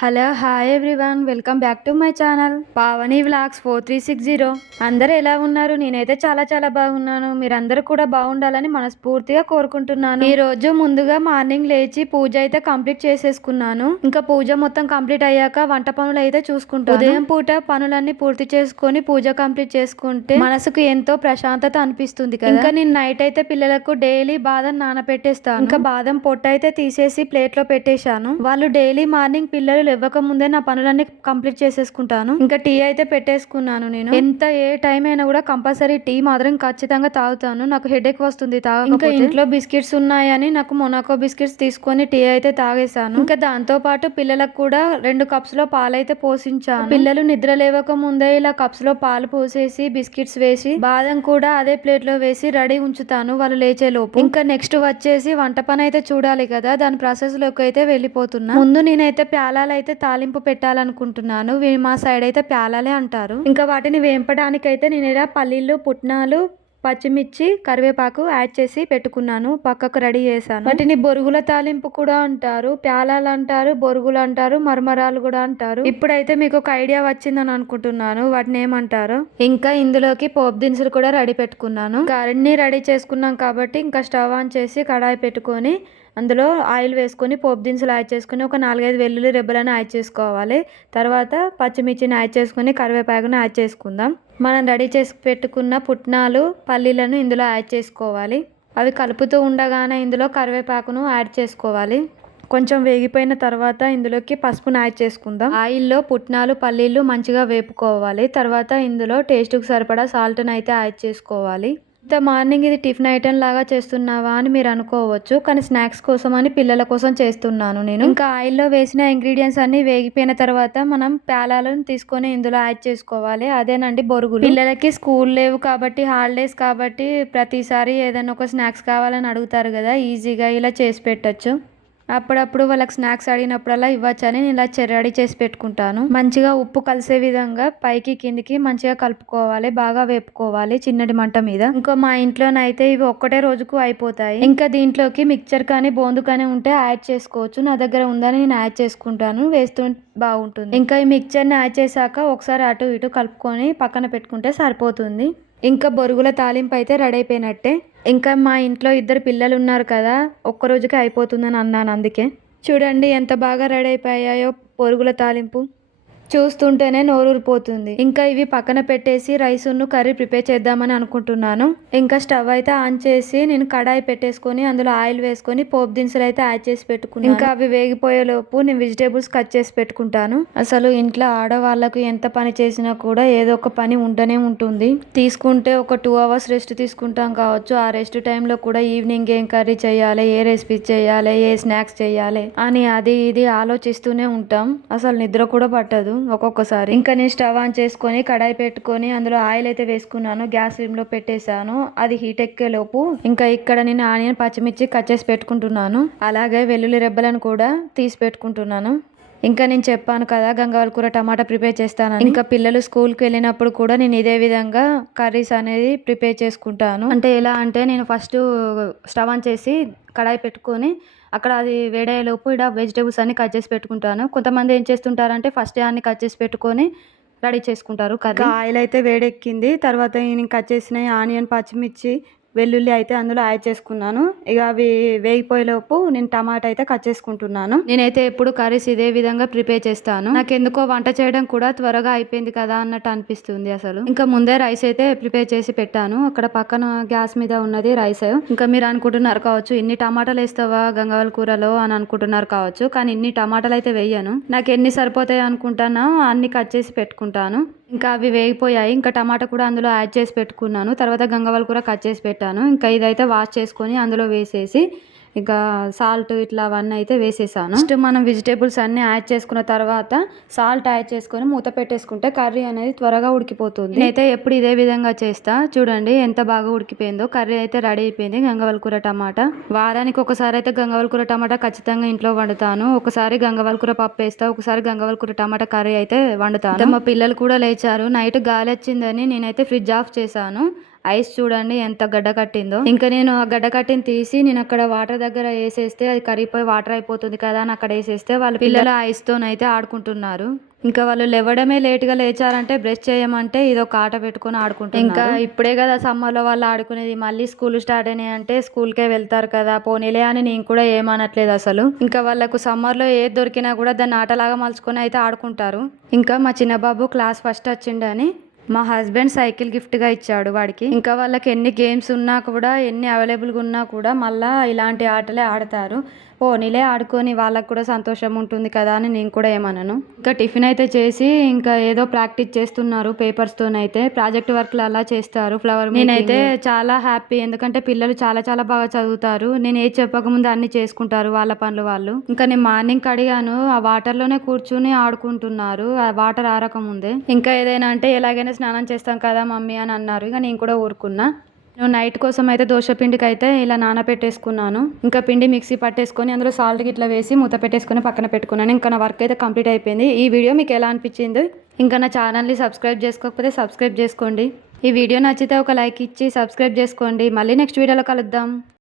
Hello hi everyone, welcome back to my channel Pavani vlogs 4360. అందరూ ఎలా ఉన్నారు? నేనైతే చాలా చాలా బాగున్నాను. మీరందరూ కూడా బాగుండాలని మనస్ఫూర్తిగా కోరుకుంటున్నాను. ఈ రోజు ముందుగా మార్నింగ్ లేచి పూజ అయితే కంప్లీట్ చేసేసుకున్నాను. ఇంకా పూజ మొత్తం కంప్లీట్ అయ్యాక వంట పనులు అయితే చూసుకుంటాను. ఉదయం పూట పనులన్నీ పూర్తి చేసుకొని పూజ కంప్లీట్ చేసుకుంటే మనసుకు ఎంతో ప్రశాంతత అనిపిస్తుంది కదా. ఇంకా నేను నైట్ అయితే పిల్లలకు డైలీ బాదం నానబెట్టేస్తాను. ఇంకా బాదం పొట్టు అయితే తీసేసి ప్లేట్ లో పెట్టేశాను. వాళ్ళు డైలీ మార్నింగ్ పిల్లలు ఇవ్వక ముందే నా పనులన్నీ కంప్లీట్ చేసేసుకుంటాను. ఇంకా టీ అయితే పెట్టేసుకున్నాను. నేను ఏ టైం అయినా కూడా కంపల్సరీ టీ మాత్రం ఖచ్చితంగా తాగుతాను. నాకు హెడేక్ వస్తుంది తాగకపోతే. ఇంకా ఇంట్లో బిస్కెట్స్ ఉన్నాయని నాకు మొనాకో బిస్కెట్స్ తీసుకొని టీ అయితే తాగేశాను. ఇంకా దాంతో పాటు పిల్లలకు కూడా 2 కప్స్ లో పాలైతే పోసించాను. పిల్లలు నిద్ర లేవక ముందే ఇలా కప్స్ లో పాలు పోసేసి బిస్కెట్స్ వేసి బాదం కూడా అదే ప్లేట్ లో వేసి రెడీ ఉంచుతాను వాళ్ళు లేచే లోపు. ఇంకా నెక్స్ట్ వచ్చేసి వంట పని అయితే చూడాలి కదా, దాని ప్రాసెస్ లోకి అయితే వెళ్ళిపోతున్నా. ముందు నేనైతే ప్యాలాలు అయితే తాలింపు పెట్టాలనుకుంటున్నాను. మా సైడ్ అయితే ప్యాలాలే అంటారు. ఇంకా వాటిని వేంపడానికి అయితే నేను ఇలా పల్లీలు, పుట్నాలు, పచ్చిమిర్చి, కరివేపాకు యాడ్ చేసి పెట్టుకున్నాను. పక్కకు రెడీ చేశాను. వాటిని బొరుగుల తాలింపు కూడా అంటారు, ప్యాలాలు అంటారు, బొరుగులు అంటారు, మరమరాలు కూడా అంటారు. ఇప్పుడైతే మీకు ఒక ఐడియా వచ్చిందని అనుకుంటున్నాను వాటిని ఏమంటారు. ఇంకా ఇందులోకి పోపు దినుసులు కూడా రెడీ పెట్టుకున్నాను. అన్ని రెడీ చేసుకున్నాం కాబట్టి ఇంకా స్టవ్ ఆన్ చేసి కడాయి పెట్టుకొని అందులో ఆయిల్ వేసుకొని పోపు దినుసులు యాడ్ చేసుకొని ఒక 4-5 వెల్లుల్లి రెబ్బలను యాడ్ చేసుకోవాలి. తర్వాత పచ్చిమిర్చిని యాడ్ చేసుకొని కరివేపాకును యాడ్ చేసుకుందాం. మనం రెడీ చేసి పెట్టుకున్న పుట్నాలు, పల్లీలను ఇందులో యాడ్ చేసుకోవాలి. అవి కలుపుతూ ఉండగానే ఇందులో కరివేపాకును యాడ్ చేసుకోవాలి. కొంచెం వేగిపోయిన తర్వాత ఇందులోకి పసుపును యాడ్ చేసుకుందాం. ఆయిల్లో పుట్నాలు, పల్లీలు మంచిగా వేపుకోవాలి. తర్వాత ఇందులో టేస్ట్కి సరిపడా సాల్ట్ని అయితే యాడ్ చేసుకోవాలి. ఇంత మార్నింగ్ ఇది టిఫిన్ ఐటెం లాగా చేస్తున్నావా అని మీరు అనుకోవచ్చు, కానీ స్నాక్స్ కోసం అని పిల్లల కోసం చేస్తున్నాను నేను. ఇంకా ఆయిల్లో వేసిన ఇంగ్రీడియంట్స్ అన్ని వేగిపోయిన తర్వాత మనం ప్యాలాలను తీసుకొని ఇందులో యాడ్ చేసుకోవాలి. అదేనండి బొరుగులు. పిల్లలకి స్కూల్ లేవు కాబట్టి, హాలిడేస్ కాబట్టి ప్రతిసారి ఏదైనా ఒక స్నాక్స్ కావాలని అడుగుతారు కదా, ఈజీగా ఇలా చేసి పెట్టచ్చు. అప్పుడప్పుడు వాళ్ళకి స్నాక్స్ అడిగినప్పుడల్లా ఇవ్వచ్చని నేను ఇలా రెడీ చేసి పెట్టుకుంటాను. మంచిగా ఉప్పు కలిసే విధంగా పైకి కిందికి మంచిగా కలుపుకోవాలి. బాగా వేపుకోవాలి చిన్నటి మంట మీద. ఇంకో మా ఇంట్లోనైతే ఇవి ఒక్కటే రోజుకు అయిపోతాయి. ఇంకా దీంట్లోకి మిక్చర్ కానీ బోందు కానీ ఉంటే యాడ్ చేసుకోవచ్చు. నా దగ్గర ఉందని నేను యాడ్ చేసుకుంటాను, వేస్తూ బాగుంటుంది. ఇంకా ఈ మిక్చర్ని యాడ్ చేశాక ఒకసారి అటు ఇటు కలుపుకొని పక్కన పెట్టుకుంటే సరిపోతుంది. ఇంకా బొరుగుల తాలింపు అయితే రెడీ అయిపోయినట్టే. ఇంకా మా ఇంట్లో 2 పిల్లలు ఉన్నారు కదా, ఒక్క రోజుకే అయిపోతుందని అన్నాను. అందుకే చూడండి ఎంత బాగా రెడీ అయిపోయాయో బొరుగుల తాలింపు. చూస్తుంటేనే నోరూరిపోతుంది. ఇంకా ఇవి పక్కన పెట్టేసి రైసును కర్రీ ప్రిపేర్ చేద్దామని అనుకుంటున్నాను. ఇంకా స్టవ్ అయితే ఆన్ చేసి నేను కడాయి పెట్టేసుకొని అందులో ఆయిల్ వేసుకొని పోపు దినుసులు అయితే యాడ్ చేసి పెట్టుకున్నాను. ఇంకా అవి వేగిపోయే లోపు నేను వెజిటేబుల్స్ కట్ చేసి పెట్టుకుంటాను. అసలు ఇంట్లో ఆడవాళ్ళకు ఎంత పని చేసినా కూడా ఏదో ఒక పని ఉంటూనే ఉంటుంది. తీసుకుంటే ఒక 2 hours రెస్ట్ తీసుకుంటాం కావచ్చు. ఆ రెస్ట్ టైంలో కూడా ఈవినింగ్ ఏం కర్రీ చేయాలి, ఏ రెసిపీ చేయాలి, ఏ స్నాక్స్ చేయాలి అని అది ఇది ఆలోచిస్తూనే ఉంటాం. అసలు నిద్ర కూడా పట్టదు ఒక్కొక్కసారి. ఇంకా నేను స్టవ్ ఆన్ చేసుకొని కడాయి పెట్టుకొని అందులో ఆయిల్ అయితే వేసుకున్నాను. గ్యాస్ సిమ్ లో పెట్టేశాను. అది హీట్ ఎక్కే లోపు ఇంకా ఇక్కడ నేను ఆనియన్, పచ్చిమిర్చి కట్ చేసి పెట్టుకుంటున్నాను. అలాగే వెల్లుల్లి రెబ్బలను కూడా తీసి పెట్టుకుంటున్నాను. ఇంకా నేను చెప్పాను కదా గంగవాల్ కూర టమాటా ప్రిపేర్ చేస్తానని. ఇంకా పిల్లలు స్కూల్కి వెళ్ళినప్పుడు కూడా నేను ఇదే విధంగా కర్రీస్ అనేది ప్రిపేర్ చేసుకుంటాను. అంటే ఎలా అంటే నేను ఫస్ట్ స్టవ్ ఆన్ చేసి కడాయి పెట్టుకొని అక్కడ అది వేడయ్యేలోపు ఇక్కడ వెజిటేబుల్స్ అన్ని కట్ చేసి పెట్టుకుంటాను. కొంతమంది ఏం చేస్తుంటారంటే ఫస్ట్ అన్ని కట్ చేసి పెట్టుకొని రెడీ చేసుకుంటారు కర్రీ. ఆయిల్ అయితే వేడెక్కింది. తర్వాత నేను కట్ చేసిన ఆనియన్, పచ్చిమిర్చి, వెల్లుల్లి అయితే అందులో యాడ్ చేసుకున్నాను. ఇక అవి వేగిపోయేలోపు నేను టమాటా అయితే కట్ చేసుకుంటున్నాను. నేనైతే ఎప్పుడు కర్రీస్ ఇదే విధంగా ప్రిపేర్ చేస్తాను. నాకు ఎందుకో వంట చేయడం కూడా త్వరగా అయిపోయింది కదా అన్నట్టు అనిపిస్తుంది అసలు. ఇంకా ముందే రైస్ అయితే ప్రిపేర్ చేసి పెట్టాను. అక్కడ పక్కన గ్యాస్ మీద ఉన్నది రైస్. ఇంకా మీరు అనుకుంటున్నారు కావచ్చు, ఇన్ని టమాటాలు వేస్తావా గంగవాల్ కూరలో అని అనుకుంటున్నారు కావచ్చు, కానీ ఇన్ని టమాటాలు అయితే వేయను. నాకు ఎన్ని సరిపోతాయి అనుకుంటానో అన్ని కట్ చేసి పెట్టుకుంటాను. ఇంకా అవి వేగిపోయాయి. ఇంకా టమాటా కూడా అందులో యాడ్ చేసి పెట్టుకున్నాను. తర్వాత గంగవాల్ కూర కట్ చేసి పెట్టాను. ఇంకా ఇదైతే వాష్ చేసుకొని అందులో వేసేసి ఇంకా సాల్ట్ ఇట్లా అవన్నీ అయితే వేసేసాను. నెక్స్ట్ మనం వెజిటేబుల్స్ అన్ని యాడ్ చేసుకున్న తర్వాత సాల్ట్ యాడ్ చేసుకొని మూత పెట్టేసుకుంటే కర్రీ అనేది త్వరగా ఉడికిపోతుంది. నేనైతే ఎప్పుడు ఇదే విధంగా చేస్తా. చూడండి ఎంత బాగా ఉడికిపోయిందో. కర్రీ అయితే రెడీ అయిపోయింది గంగవాల్ కూర టమాటా. వారానికి ఒకసారి అయితే గంగవాల్ కూర టమాటా ఖచ్చితంగా ఇంట్లో వండుతాను. ఒకసారి గంగవాల్ కూర పప్పు వేస్తా, ఒకసారి గంగవాల్ కూర టమాటా కర్రీ అయితే వండుతాను. మా పిల్లలు కూడా లేచారు. నైట్ గాలి వచ్చిందని నేనైతే ఫ్రిడ్జ్ ఆఫ్ చేశాను. ఐస్ చూడండి ఎంత గడ్డ కట్టిందో. ఇంకా నేను ఆ గడ్డ కట్టిని తీసి నేను అక్కడ వాటర్ దగ్గర వేసేస్తే అది కరిగిపోయి వాటర్ అయిపోతుంది కదా అని అక్కడ వేసేస్తే వాళ్ళ పిల్లలు ఐస్ తోనైతే ఆడుకుంటున్నారు. ఇంకా వాళ్ళు లేవడమే లేట్గా లేచారంటే బ్రష్ చేయమంటే ఇదొక ఆట పెట్టుకొని ఆడుకుంటున్నారు. ఇంకా ఇప్పుడే కదా సమ్మర్లో వాళ్ళు ఆడుకునేది, మళ్ళీ స్కూల్ స్టార్ట్ అయినాయి అంటే స్కూల్కే వెళ్తారు కదా, పోనీలే అని నేను కూడా ఏమనట్లేదు అసలు. ఇంకా వాళ్ళకు సమ్మర్లో ఏది దొరికినా కూడా దాన్ని ఆటలాగా మలుచుకొని అయితే ఆడుకుంటారు. ఇంకా మా చిన్న బాబు క్లాస్ ఫస్ట్ వచ్చిండని మా హస్బెండ్ సైకిల్ గిఫ్ట్గా ఇచ్చాడు వాడికి. ఇంకా వాళ్ళకి ఎన్ని గేమ్స్ ఉన్నా కూడా, ఎన్ని అవైలబుల్గా ఉన్నా కూడా మళ్ళీ ఇలాంటి ఆటలే ఆడతారు. పోనీలే ఆడుకొని వాళ్ళకు కూడా సంతోషం ఉంటుంది కదా అని నేను కూడా ఏమనను. ఇంకా టిఫిన్ అయితే చేసి ఇంకా ఏదో ప్రాక్టీస్ చేస్తున్నారు పేపర్స్తోనైతే. ప్రాజెక్ట్ వర్క్లు అలా చేస్తారు ఫ్లవర్. నేనైతే చాలా హ్యాపీ, ఎందుకంటే పిల్లలు చాలా చాలా బాగా చదువుతారు. నేను ఏది చెప్పకముందు అన్ని చేసుకుంటారు వాళ్ళ పనులు వాళ్ళు. ఇంకా నేను మార్నింగ్ అడిగాను, ఆ వాటర్లోనే కూర్చుని ఆడుకుంటున్నారు ఆ వాటర్ ఆరకముందే. ఇంకా ఏదైనా అంటే ఎలాగైనా స్నానం చేస్తాం కదా మమ్మీ అని అన్నారు. ఇక నేను కూడా ఊరుకున్నా. నేను నైట్ కోసం అయితే దోశ పిండికి అయితే ఇలా నానబెట్టేసుకున్నాను. ఇంకా పిండి మిక్సీ పట్టేసుకొని అందులో సాల్ట్ గిట్లా వేసి మూత పెట్టేసుకొని పక్కన పెట్టుకున్నాను. ఇంకా నా వర్క్ అయితే కంప్లీట్ అయిపోయింది. ఈ వీడియో మీకు ఎలా అనిపించింది? ఇంకా నా ఛానల్ని సబ్స్క్రైబ్ చేసుకోకపోతే సబ్స్క్రైబ్ చేసుకోండి. ఈ వీడియో నచ్చితే ఒక లైక్ ఇచ్చి సబ్స్క్రైబ్ చేసుకోండి. మళ్ళీ నెక్స్ట్ వీడియోలో కలుద్దాం.